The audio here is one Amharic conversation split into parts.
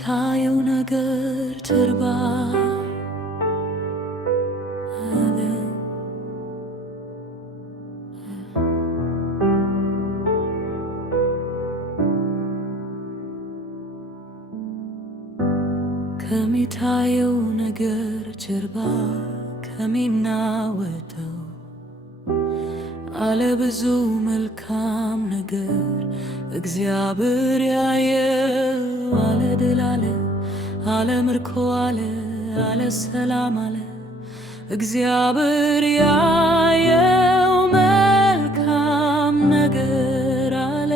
ከሚታየው ነገር ጀርባ ከሚታየው ነገር ጀርባ ከሚናወጠው አለ ብዙ መልካም ነገር እግዚአብሔር ያየው አለ ድል አለ ምርኮ አለ ሰላም አለ እግዚአብሔር ያየው መልካም ነገር አለ።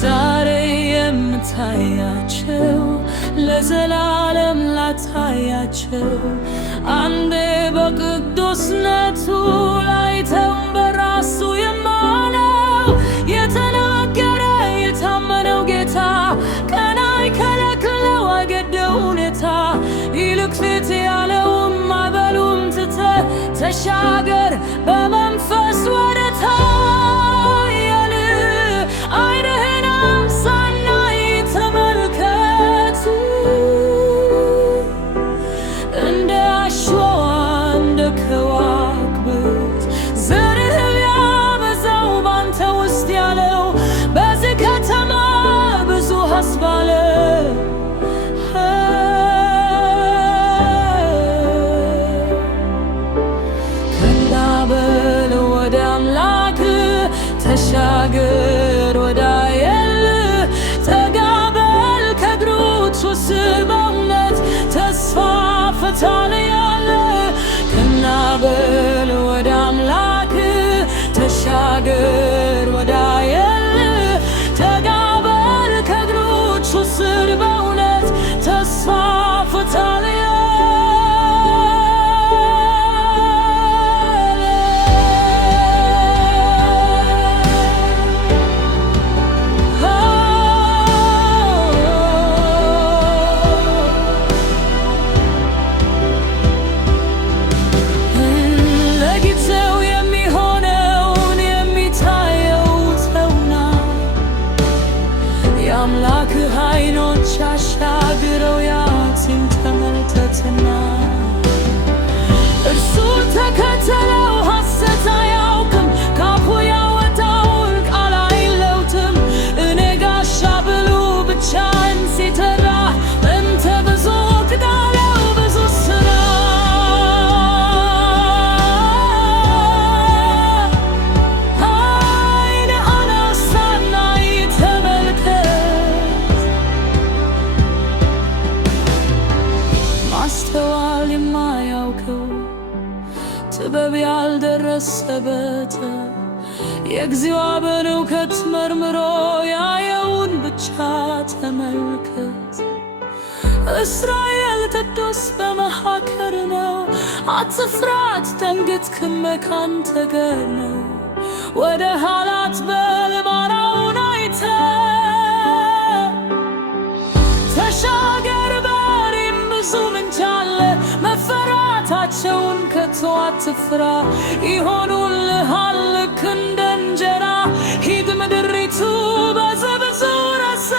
ዛሬ የምታያቸው ለዘላለም ላታያቸው አንዴ በቅዱስነቱ ላይተው በራሱ የማለው የተናገረ የታመነው ጌታ ቀን አይከለክለው አይገደው ሁኔታ ይልቅ ፊት ያለውም ማዕበሉን ትተህ ተሻገር በመንፈስ ወደታ ተሻገር ወዳየል ተጋበል ከእግሮቹ ስር በእውነት ተስፋ ፈታል ያለ ከናበል ወደ አምላክ ተሻገር ወዳየል ተጋበል ከእግሮቹ ስር በእውነት ተስፋ ፈታል አምላክህ ዓይኖች አሻግረው ያዩትን ተመልከትና እርሱን ተከተለው ሐሰት አያውቅም ካፉ ያወጣውን ቃል አይለውጥም። እኔ ጋሻ ብሎ ብቻህን ሲጠራ አንተ ብዙ ቅዳለው ብዙ ስራ ማስተዋል የማያውቀው ጥበብ ያልደረሰበት የእግዚአብሔር እውቀት መርምሮ ያየውን ብቻ ተመልከት። እስራኤል ቅዱስ በመካከል ነው፣ አትፍራ አትደንግጥ፣ ካንተ ጋር ነው። ወደ ኋላ አትበል ባሪያውን አይተህ ተሻገር ብዙ ምንጭ አለ መፈራታቸውን ከቶ አትፍራ ይሆኑልሃል ልክ እንደ እንጀራ ሂድ ምድሪቱ በዘብዙ ረሳ